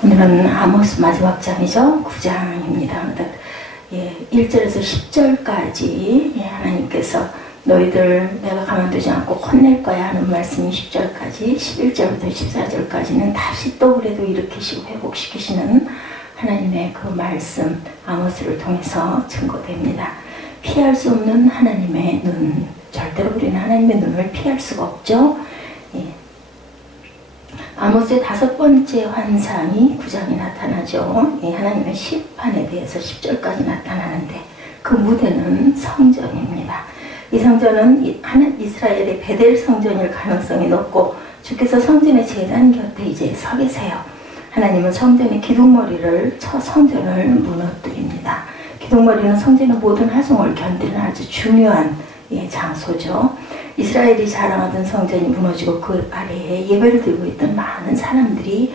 오늘은 아모스 마지막 장이죠. 9장입니다. 1절에서 10절까지 하나님께서 너희들 내가 가만두지 않고 혼낼 거야 하는 말씀이 10절까지, 11절부터 14절까지는 다시 또 그래도 일으키시고 회복시키시는 하나님의 그 말씀 아모스를 통해서 증거됩니다. 피할 수 없는 하나님의 눈, 절대로 우리는 하나님의 눈을 피할 수가 없죠. 아모스의 5번째 환상이 9장에 나타나죠. 하나님의 심판에 대해서 10절까지 나타나는데 그 무대는 성전입니다. 이 성전은 이스라엘의 베델 성전일 가능성이 높고 주께서 성전의 제단 곁에 이제 서 계세요. 하나님은 성전의 기둥머리를 쳐 성전을 무너뜨립니다. 기둥머리는 성전의 모든 하송을 견디는 아주 중요한 장소죠. 이스라엘이 자랑하던 성전이 무너지고 그 아래에 예배를 드리고 있던 많은 사람들이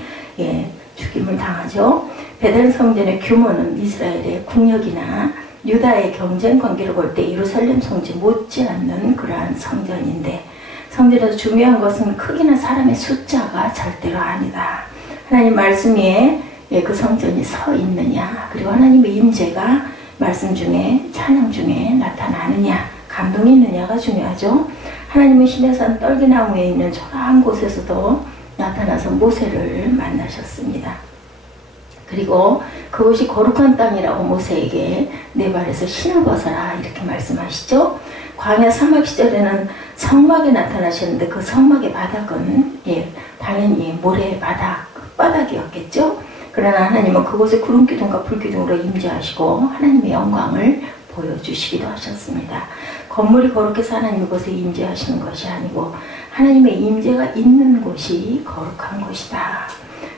죽임을 당하죠. 베델 성전의 규모는 이스라엘의 국력이나 유다의 경쟁 관계를 볼 때 예루살렘 성전 못지않는 그러한 성전인데, 성전에서 중요한 것은 크기나 사람의 숫자가 절대로 아니다. 하나님 말씀 위에 그 성전이 서 있느냐, 그리고 하나님의 임재가 말씀 중에 찬양 중에 나타나느냐, 감동이 있느냐가 중요하죠. 하나님은 시내산 떨기나무에 있는 초라한 곳에서도 나타나서 모세를 만나셨습니다. 그리고 그곳이 거룩한 땅이라고 모세에게 내 발에서 신을 벗어라 이렇게 말씀하시죠. 광야 사막 시절에는 성막에 나타나셨는데 그 성막의 바닥은 당연히 모래의 바닥, 흙바닥이었겠죠. 그러나 하나님은 그곳에 구름기둥과 불기둥으로 임재하시고 하나님의 영광을 보여주시기도 하셨습니다. 건물이 거룩해서 하나님의 곳에 임재하시는 것이 아니고 하나님의 임재가 있는 곳이 거룩한 곳이다.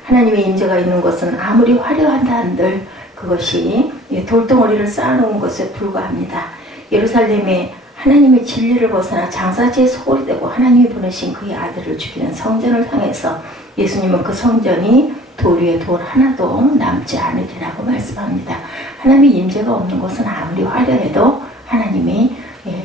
하나님의 임재가 있는 곳은 아무리 화려하다 한들 그것이 돌덩어리를 쌓아놓은 것에 불과합니다. 예루살렘에 하나님의 진리를 벗어나 장사지의 소홀이 되고 하나님이 보내신 그의 아들을 죽이는 성전을 향해서 예수님은 그 성전이 돌 위에 돌 하나도 남지 않으리라고 말씀합니다. 하나님의 임재가 없는 곳은 아무리 화려해도 하나님이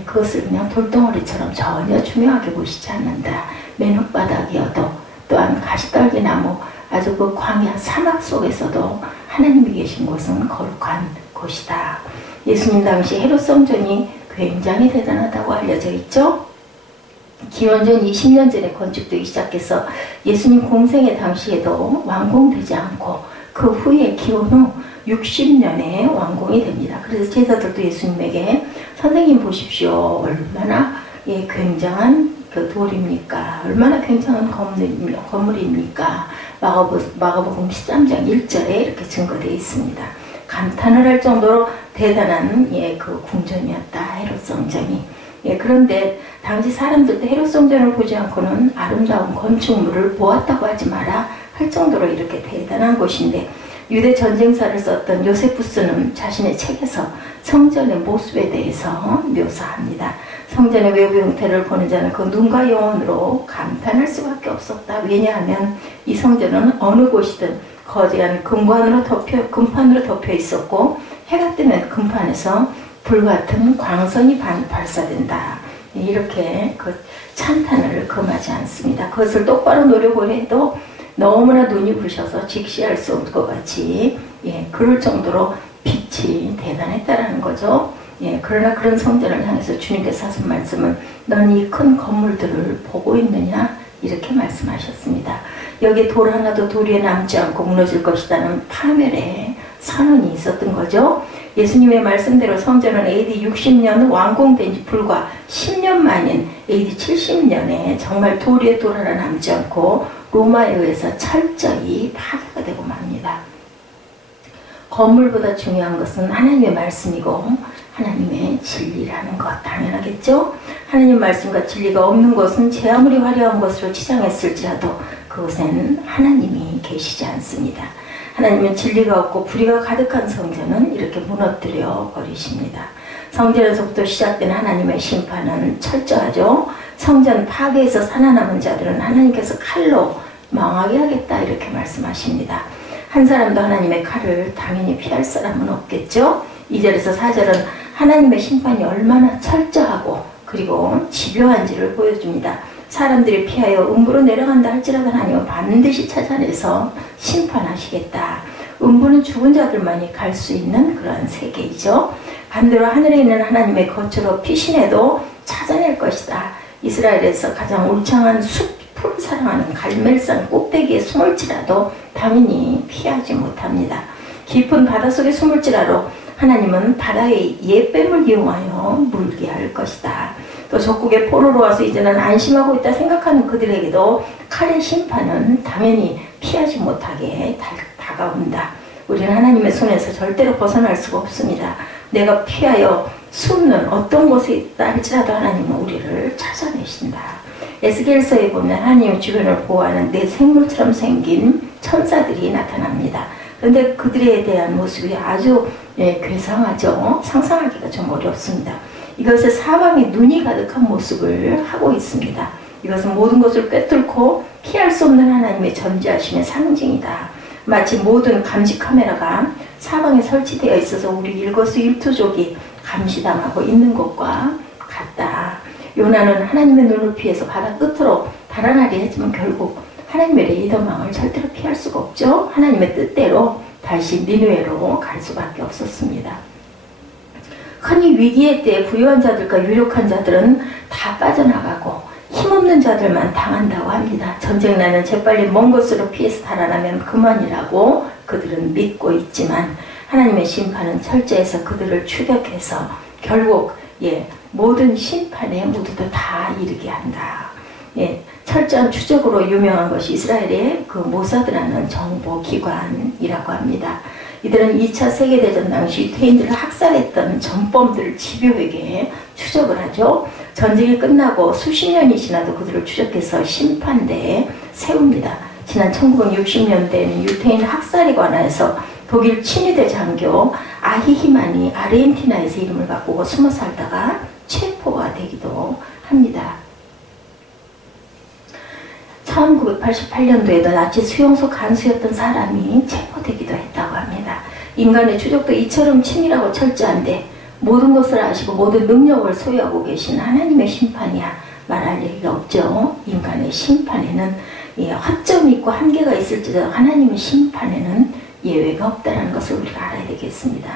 그것을 그냥 돌덩어리처럼 전혀 중요하게 보시지 않는다. 맨 흙바닥이어도 또한 가시떨기나무 아주 그 광야 사막 속에서도 하나님이 계신 곳은 거룩한 곳이다. 예수님 당시 헤롯 성전이 굉장히 대단하다고 알려져 있죠. 기원전 20년 전에 건축되기 시작해서 예수님 공생의 당시에도 완공되지 않고 그 후에 기원 후 60년에 완공이 됩니다. 그래서 제자들도 예수님에게 선생님 보십시오. 얼마나 굉장한 그 돌입니까? 얼마나 굉장한 건물입니까? 마가복음 13장 1절에 이렇게 증거되어 있습니다. 감탄을 할 정도로 대단한 그 궁전이었다. 헤롯 성전이. 그런데 당시 사람들도 헤롯 성전을 보지 않고는 아름다운 건축물을 보았다고 하지 마라 할 정도로 이렇게 대단한 곳인데, 유대 전쟁사를 썼던 요세푸스는 자신의 책에서 성전의 모습에 대해서 묘사합니다. 성전의 외부 형태를 보는 자는 그 눈과 영혼으로 감탄할 수밖에 없었다. 왜냐하면 이 성전은 어느 곳이든 거대한 금판으로 덮여 있었고 해가 뜨면 금판에서 불같은 광선이 발사된다. 이렇게 그 찬탄을 금하지 않습니다. 그것을 똑바로 노려보려 해도 너무나 눈이 부셔서 직시할 수 없을 것 같이 그럴 정도로 빛이 대단했다라는 거죠. 그러나 그런 성전을 향해서 주님께서 하신 말씀은 너는 이 큰 건물들을 보고 있느냐 이렇게 말씀하셨습니다. 여기 돌 하나도 돌 위에 남지 않고 무너질 것이라는 파멸의 선언이 있었던 거죠. 예수님의 말씀대로 성전은 AD 60년 완공된 지 불과 10년 만인 AD 70년에 정말 돌 위에 돌 하나 남지 않고 로마에 의해서 철저히 파괴가 되고 맙니다. 건물보다 중요한 것은 하나님의 말씀이고 하나님의 진리라는 것, 당연하겠죠? 하나님 말씀과 진리가 없는 곳은 제 아무리 화려한 것으로 치장했을지라도 그곳에는 하나님이 계시지 않습니다. 하나님은 진리가 없고 불의가 가득한 성전은 이렇게 무너뜨려 버리십니다. 성전에서부터 시작된 하나님의 심판은 철저하죠. 성전 파괴에서 살아남은 자들은 하나님께서 칼로 망하게 하겠다 이렇게 말씀하십니다. 한 사람도 하나님의 칼을 당연히 피할 사람은 없겠죠. 2절에서 4절은 하나님의 심판이 얼마나 철저하고 그리고 집요한지를 보여줍니다. 사람들이 피하여 음부로 내려간다 할지라도 하나님은 반드시 찾아내서 심판하시겠다. 음부는 죽은 자들만이 갈 수 있는 그러한 세계이죠. 반대로 하늘에 있는 하나님의 거처로 피신해도 찾아낼 것이다. 이스라엘에서 가장 울창한 숲을 사랑하는 갈멜산 꼭대기에 숨을지라도 당연히 피하지 못합니다. 깊은 바닷속에 숨을지라도 하나님은 바다의 예뱀을 이용하여 물게 할 것이다. 또 적국의 포로로 와서 이제는 안심하고 있다 생각하는 그들에게도 칼의 심판은 당연히 피하지 못하게 다가온다. 우리는 하나님의 손에서 절대로 벗어날 수가 없습니다. 내가 피하여 숨는 어떤 곳에 있다 할지라도 하나님은 우리를 찾아내신다. 에스겔서에 보면 하나님의 주변을 보호하는 내 생물처럼 생긴 천사들이 나타납니다. 그런데 그들에 대한 모습이 아주 괴상하죠. 상상하기가 좀 어렵습니다. 이것은 사방에 눈이 가득한 모습을 하고 있습니다. 이것은 모든 것을 꿰뚫고 피할 수 없는 하나님의 전지하심의 상징이다. 마치 모든 감시 카메라가 사방에 설치되어 있어서 우리 일거수일투족이 감시당하고 있는 것과 같다. 요나는 하나님의 눈을 피해서 바다 끝으로 달아나려 했지만 결국 하나님의 레이더망을 절대로 피할 수가 없죠. 하나님의 뜻대로 다시 니느웨로 갈 수밖에 없었습니다. 흔히 위기의 때 부유한 자들과 유력한 자들은 다 빠져나가고 힘없는 자들만 당한다고 합니다. 전쟁 나는 재빨리 먼 곳으로 피해서 달아나면 그만이라고 그들은 믿고 있지만 하나님의 심판은 철저해서 그들을 추격해서 결국 모든 심판에 모두도 다 이르게 한다. 철저한 추적으로 유명한 것이 이스라엘의 그 모사드라는 정보기관이라고 합니다. 이들은 2차 세계대전 당시 유태인들을 학살했던 전범들을 집요하게 추적을 하죠. 전쟁이 끝나고 수십 년이 지나도 그들을 추적해서 심판대에 세웁니다. 지난 1960년대에는 유태인 학살에 관하여서 독일 친위대 장교 아히히만이 아르헨티나에서 이름을 바꾸고 숨어 살다가 체포가 되기도 합니다. 1988년도에도 나치 수용소 간수였던 사람이 체포되기도 했다고 합니다. 인간의 추적도 이처럼 치밀하고 철저한데 모든 것을 아시고 모든 능력을 소유하고 계신 하나님의 심판이야 말할 얘기가 없죠. 인간의 심판에는 허점이 있고 한계가 있을지라도 하나님의 심판에는 예외가 없다는 것을 우리가 알아야 되겠습니다.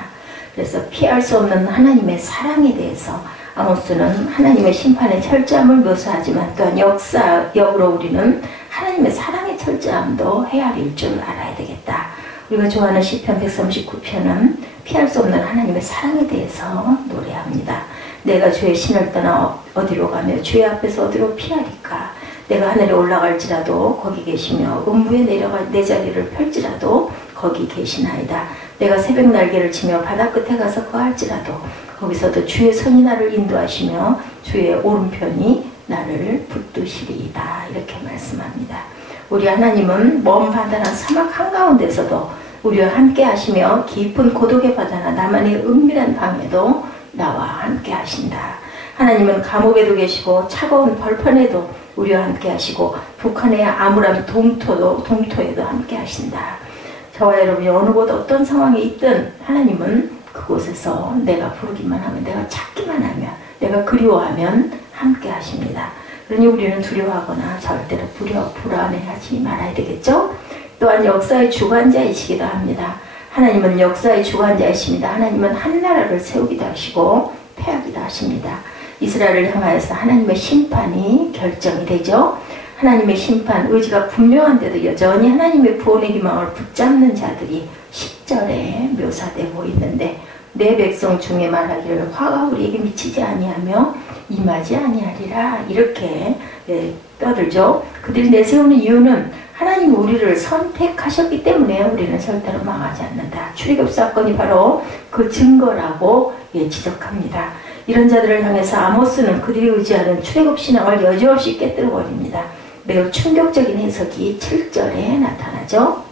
그래서 피할 수 없는 하나님의 사랑에 대해서 아모스는 하나님의 심판의 철저함을 묘사하지만 또한 역으로 우리는 하나님의 사랑의 철저함도 헤아릴 줄 알아야 되겠다. 우리가 좋아하는 시편 139편은 피할 수 없는 하나님의 사랑에 대해서 노래합니다. 내가 주의 신을 떠나 어디로 가며 주의 앞에서 어디로 피하리까. 내가 하늘에 올라갈지라도 거기 계시며 음부에 내려가 내 자리를 펼지라도 거기 계시나이다. 내가 새벽 날개를 치며 바다 끝에 가서 거할지라도 거기서도 주의 손이 나를 인도하시며 주의 오른편이 나를 붙드시리이다. 이렇게 말씀합니다. 우리 하나님은 먼 바다나 사막 한가운데서도 우리와 함께 하시며 깊은 고독의 바다나 나만의 은밀한 방에도 나와 함께 하신다. 하나님은 감옥에도 계시고 차가운 벌판에도 우리와 함께 하시고 북한의 암울한 동토에도 함께 하신다. 저와 여러분이 어느 곳 어떤 상황에 있든 하나님은 그곳에서 내가 부르기만 하면, 내가 찾기만 하면, 내가 그리워하면 함께 하십니다. 그러니 우리는 두려워하거나 절대로 불안해하지 말아야 되겠죠? 또한 역사의 주관자이시기도 합니다. 하나님은 역사의 주관자이십니다. 하나님은 한 나라를 세우기도 하시고 패하기도 하십니다. 이스라엘을 향하여서 하나님의 심판이 결정이 되죠. 하나님의 심판, 의지가 분명한데도 여전히 하나님의 구원의 희망을 붙잡는 자들이 10절에 묘사되고 있는데, 내 백성 중에 말하기를 화가 우리에게 미치지 아니하며 임하지 아니하리라, 이렇게 떠들죠. 그들이 내세우는 이유는 하나님 우리를 선택하셨기 때문에 우리는 절대로 망하지 않는다. 출애굽 사건이 바로 그 증거라고 지적합니다. 이런 자들을 향해서 아모스는 그들이 의지하는 출애굽 신앙을 여지없이 깨뜨려버립니다. 매우 충격적인 해석이 7절에 나타나죠.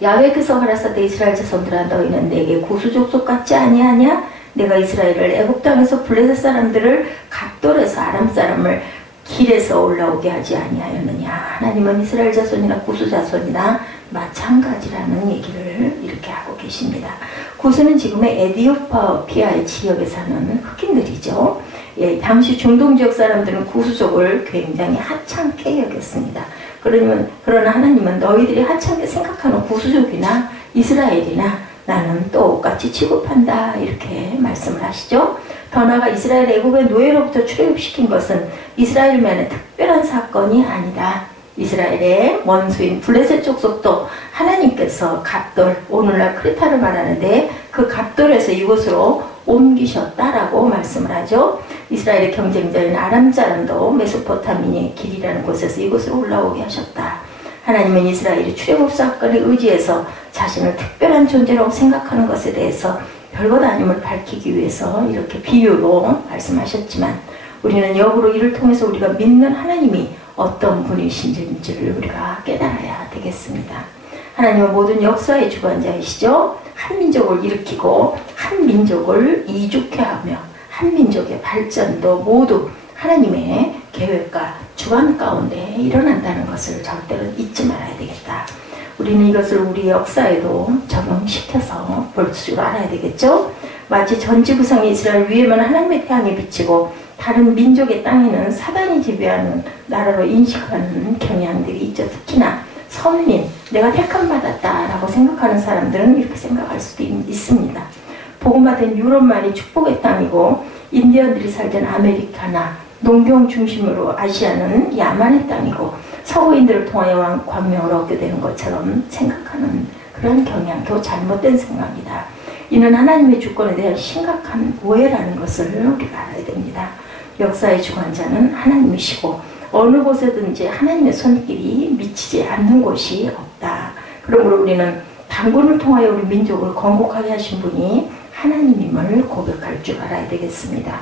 야훼께서 가라사대 이스라엘 자손들아, 너희는 내게 고수족속 같지 아니하냐? 내가 이스라엘을 애굽 땅에서 블레셋 사람들을 각돌에서 아람 사람을 길에서 올라오게 하지 아니하였느냐. 하나님은 이스라엘 자손이나 고수 자손이나 마찬가지라는 얘기를 이렇게 하고 계십니다. 고수는 지금의 에디오피아의 지역에 사는 흑인들이죠. 예, 당시 중동 지역 사람들은 구수족을 굉장히 하찮게 여겼습니다. 그러나 하나님은 너희들이 하찮게 생각하는 구수족이나 이스라엘이나 나는 똑같이 취급한다, 이렇게 말씀을 하시죠. 더 나아가 이스라엘 애굽의 노예로부터 출애굽시킨 것은 이스라엘만의 특별한 사건이 아니다. 이스라엘의 원수인 블레셋 족속도 하나님께서 갑돌, 오늘날 크레타를 말하는데 그 갑돌에서 이곳으로 옮기셨다라고 말씀을 하죠. 이스라엘의 경쟁자인 아람 사람도 메소포타미아의 길이라는 곳에서 이곳으로 올라오게 하셨다. 하나님은 이스라엘이 출애굽 사건에 의지해서 자신을 특별한 존재라고 생각하는 것에 대해서 별것 아님을 밝히기 위해서 이렇게 비유로 말씀하셨지만, 우리는 역으로 이를 통해서 우리가 믿는 하나님이 어떤 분이신지를 우리가 깨달아야 되겠습니다. 하나님은 모든 역사의 주관자이시죠. 한 민족을 일으키고 한 민족을 이죽해 하며 한 민족의 발전도 모두 하나님의 계획과 주관 가운데 일어난다는 것을 절대로 잊지 말아야 되겠다. 우리는 이것을 우리 역사에도 적용시켜서 볼 줄 알아야 되겠죠. 마치 전지부상의 이스라엘 위에만 하나님의 태양이 비치고 다른 민족의 땅에는 사단이 지배하는 나라로 인식하는 경향들이 있죠. 특히나 선민, 내가 택함받았다라고 생각하는 사람들은 이렇게 생각할 수도 있습니다. 복음화된 유럽만이 축복의 땅이고 인디언들이 살던 아메리카나 농경 중심으로 아시아는 야만의 땅이고 서구인들을 통하여 광명을 얻게 되는 것처럼 생각하는 그런 경향도 잘못된 생각이다. 이는 하나님의 주권에 대한 심각한 오해라는 것을 우리가 알아야 됩니다. 역사의 주관자는 하나님이시고 어느 곳에든지 하나님의 손길이 미치지 않는 곳이 없다. 그러므로 우리는 단군을 통하여 우리 민족을 건국하게 하신 분이 하나님임을 고백할 줄 알아야 되겠습니다.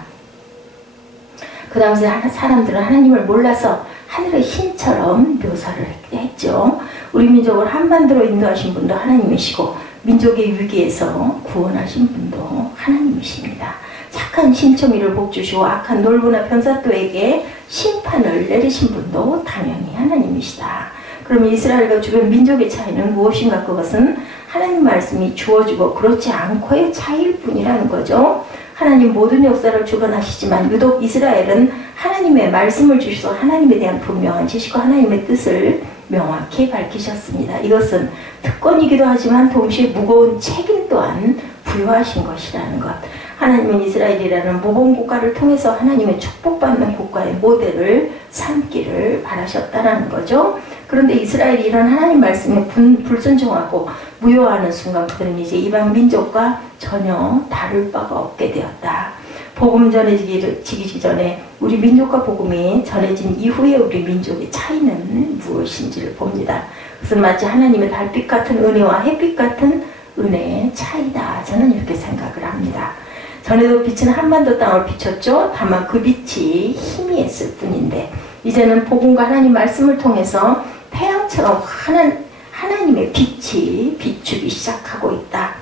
그 당시에 사람들은 하나님을 몰라서 하늘의 신처럼 묘사를 했죠. 우리 민족을 한반도로 인도하신 분도 하나님이시고 민족의 위기에서 구원하신 분도 하나님이십니다. 착한 신청이를 복주시고 악한 놀부나 변사또에게 심판을 내리신 분도 당연히 하나님이시다. 그럼 이스라엘과 주변 민족의 차이는 무엇인가? 그것은 하나님 말씀이 주어지고 그렇지 않고의 차이일 뿐이라는 거죠. 하나님 모든 역사를 주관하시지만 유독 이스라엘은 하나님의 말씀을 주셔서 하나님에 대한 분명한 지식과 하나님의 뜻을 명확히 밝히셨습니다. 이것은 특권이기도 하지만 동시에 무거운 책임 또한 부여하신 것이라는 것. 하나님은 이스라엘이라는 모범 국가를 통해서 하나님의 축복받는 국가의 모델을 삼기를 바라셨다는 거죠. 그런데 이스라엘이 이런 하나님 말씀에 불순종하고 무효하는 순간 그들은 이제 이방 민족과 전혀 다를 바가 없게 되었다. 복음 전해지기 전에 우리 민족과 복음이 전해진 이후에 우리 민족의 차이는 무엇인지를 봅니다. 그것은 마치 하나님의 달빛 같은 은혜와 햇빛 같은 은혜의 차이다. 저는 이렇게 생각을 합니다. 전에도 빛은 한반도 땅을 비췄죠. 다만 그 빛이 희미했을 뿐인데 이제는 복음과 하나님 말씀을 통해서 태양처럼 하나님의 빛이 비추기 시작하고 있다.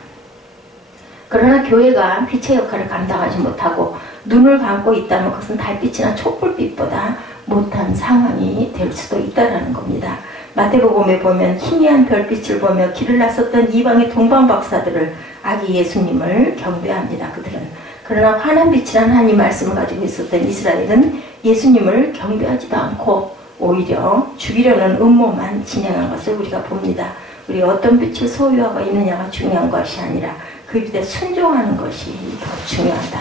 그러나 교회가 빛의 역할을 감당하지 못하고 눈을 감고 있다면 그것은 달빛이나 촛불빛보다 못한 상황이 될 수도 있다는 겁니다. 마태복음에 보면 희미한 별빛을 보며 길을 나섰던 이방의 동방박사들을 아기 예수님을 경배합니다. 그들은. 그러나 환한 빛이라는 하나님 말씀을 가지고 있었던 이스라엘은 예수님을 경배하지도 않고 오히려 죽이려는 음모만 진행한 것을 우리가 봅니다. 우리가 어떤 빛을 소유하고 있느냐가 중요한 것이 아니라 그 빛에 순종하는 것이 더 중요하다.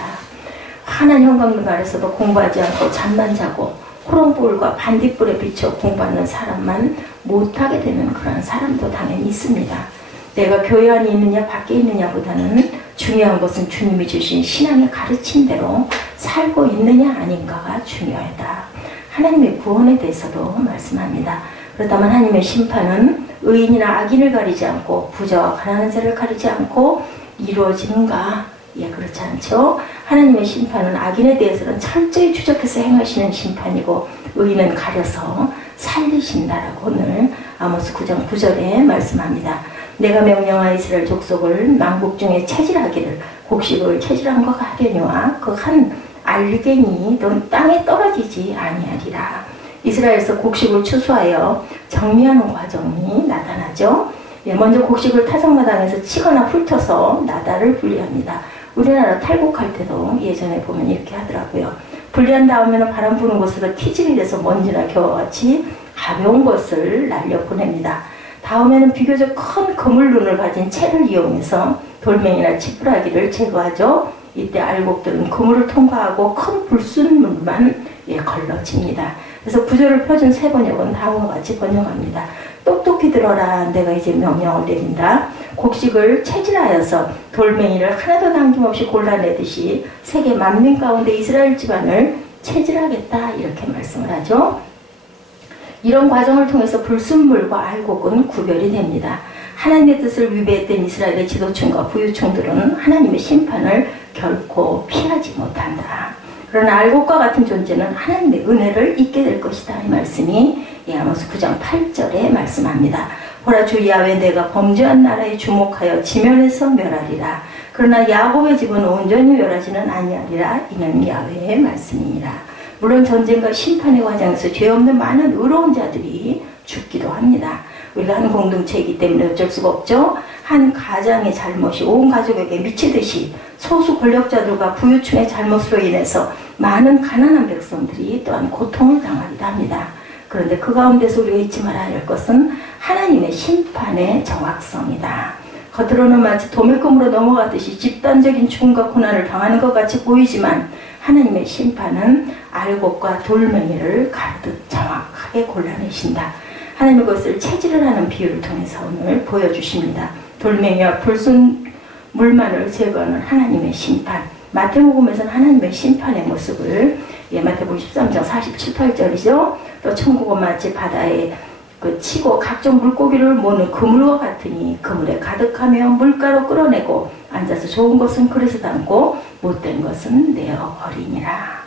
환한 형광등 아래서도 공부하지 않고 잠만 자고 호롱불과 반딧불에 비춰 공부하는 사람만 못하게 되는 그런 사람도 당연히 있습니다. 내가 교회 안에 있느냐 밖에 있느냐보다는 중요한 것은 주님이 주신 신앙의 가르침대로 살고 있느냐 아닌가가 중요하다. 하나님의 구원에 대해서도 말씀합니다. 그렇다면 하나님의 심판은 의인이나 악인을 가리지 않고 부자와 가난한 자를 가리지 않고 이루어지는가? 예, 그렇지 않죠. 하나님의 심판은 악인에 대해서는 철저히 추적해서 행하시는 심판이고 의인은 가려서 살리신다라고 오늘 아모스 9장 9절에 말씀합니다. 내가 명령하여 이스라엘 족속을 만국 중에 체질하기를 곡식을 체질한 것 하려니와 그 한 알갱이 넌 땅에 떨어지지 아니하리라. 이스라엘에서 곡식을 추수하여 정리하는 과정이 나타나죠. 예, 먼저 곡식을 타작마당에서 치거나 훑어서 나다를 분리합니다. 우리나라 탈곡할 때도 예전에 보면 이렇게 하더라고요. 분리한 다음에는 바람 부는 곳으로 키질이 돼서 먼지나 겨와 같이 가벼운 것을 날려 보냅니다. 다음에는 비교적 큰 그물 눈을 가진 채를 이용해서 돌멩이나 지푸라기를 제거하죠. 이때 알곡들은 그물을 통과하고 큰 불순물만 걸러집니다. 그래서 구절을 펴준 새 번역은 다음과 같이 번역합니다. 똑똑히 들어라. 내가 이제 명령을 내린다. 곡식을 채질하여서 돌멩이를 하나도 남김없이 골라내듯이 세계 만민 가운데 이스라엘 집안을 채질하겠다. 이렇게 말씀을 하죠. 이런 과정을 통해서 불순물과 알곡은 구별이 됩니다. 하나님의 뜻을 위배했던 이스라엘의 지도층과 부유층들은 하나님의 심판을 결코 피하지 못한다. 그러나 알곡과 같은 존재는 하나님의 은혜를 잊게 될 것이다. 이 말씀이 아모스 9장 8절에 말씀합니다. 보라 주 야훼 내가 범죄한 나라에 주목하여 지면에서 멸하리라. 그러나 야곱의 집은 온전히 멸하지는 아니하리라. 이는 야훼의 말씀이니라. 물론 전쟁과 심판의 과정에서 죄 없는 많은 의로운 자들이 죽기도 합니다. 우리가 한 공동체이기 때문에 어쩔 수가 없죠. 한 가장의 잘못이 온 가족에게 미치듯이 소수 권력자들과 부유층의 잘못으로 인해서 많은 가난한 백성들이 또한 고통을 당하기도 합니다. 그런데 그 가운데서 우리가 잊지 말아야 할 것은 하나님의 심판의 정확성이다. 겉으로는 마치 도매금으로 넘어가듯이 집단적인 죽음과 고난을 당하는 것 같이 보이지만 하나님의 심판은 알곡과 돌멩이를 가르듯 정확하게 골라내신다. 하나님의 것을 채질을 하는 비유를 통해서 오늘 보여주십니다. 돌멩이와 불순물만을 제거하는 하나님의 심판. 마태복음에서는 하나님의 심판의 모습을 마태복음 13장 47, 8절이죠. 또 천국은 마치 바다에 치고 각종 물고기를 모는 그물과 같으니 그물에 가득하며 물가로 끌어내고 앉아서 좋은 것은 그릇에 담고 못된 것은 내어 버리니라.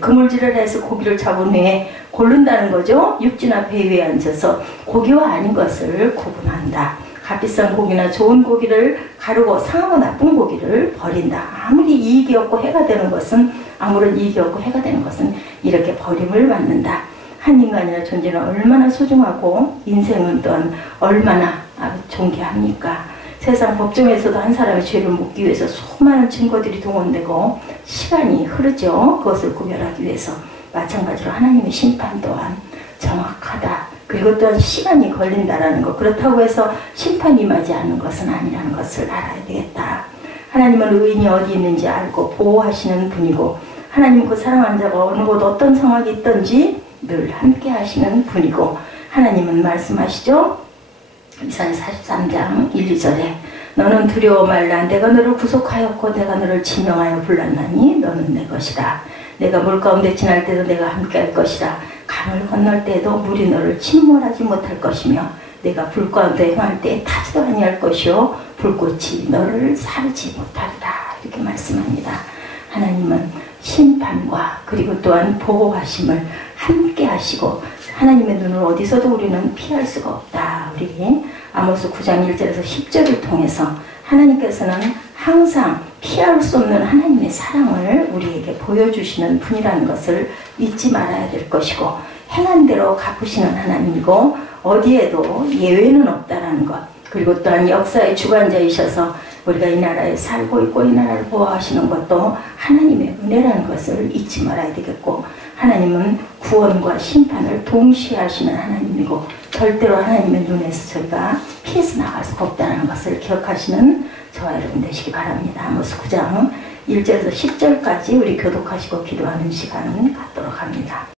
그물질을 해서 고기를 잡은 후에 고른다는 거죠. 육지나 배 위에 앉아서 고기와 아닌 것을 구분한다. 값비싼 고기나 좋은 고기를 가르고 상하고 나쁜 고기를 버린다. 아무리 이익이 없고 해가 되는 것은 아무런 이익이 없고 해가 되는 것은 이렇게 버림을 받는다. 한 인간이나 존재는 얼마나 소중하고 인생은 또한 얼마나 존귀합니까? 세상 법정에서도 한 사람의 죄를 묻기 위해서 수많은 증거들이 동원되고 시간이 흐르죠. 그것을 구별하기 위해서. 마찬가지로 하나님의 심판 또한 정확하다. 그리고 또한 시간이 걸린다라는 것. 그렇다고 해서 심판이 임하지 않는 것은 아니라는 것을 알아야 되겠다. 하나님은 의인이 어디 있는지 알고 보호하시는 분이고 하나님 그 사랑하는 자가 어느 곳 어떤 상황이 있든지 늘 함께 하시는 분이고 하나님은 말씀하시죠. 이사야 43장 1, 2절에 너는 두려워 말라. 내가 너를 구속하였고 내가 너를 지명하여 불렀나니 너는 내 것이라. 내가 물 가운데 지날 때도 내가 함께 할 것이라. 강을 건널 때도 물이 너를 침몰하지 못할 것이며 내가 불 가운데 행할 때 타지도 아니할 것이요 불꽃이 너를 사르지 못하리라. 이렇게 말씀합니다. 하나님은 심판과 그리고 또한 보호하심을 함께 하시고 하나님의 눈을 어디서도 우리는 피할 수가 없다. 우리 아모스 9장 1절에서 10절을 통해서 하나님께서는 항상 피할 수 없는 하나님의 사랑을 우리에게 보여주시는 분이라는 것을 잊지 말아야 될 것이고 행한 대로 갚으시는 하나님이고 어디에도 예외는 없다라는 것. 그리고 또한 역사의 주관자이셔서 우리가 이 나라에 살고 있고 이 나라를 보호하시는 것도 하나님의 은혜라는 것을 잊지 말아야 되겠고 하나님은 구원과 심판을 동시에 하시는 하나님이고 절대로 하나님의 눈에서 저희가 피해서 나갈 수가 없다는 것을 기억하시는 저와 여러분 되시기 바랍니다. 아모스 9장 1절에서 10절까지 우리 교독하시고 기도하는 시간을 갖도록 합니다.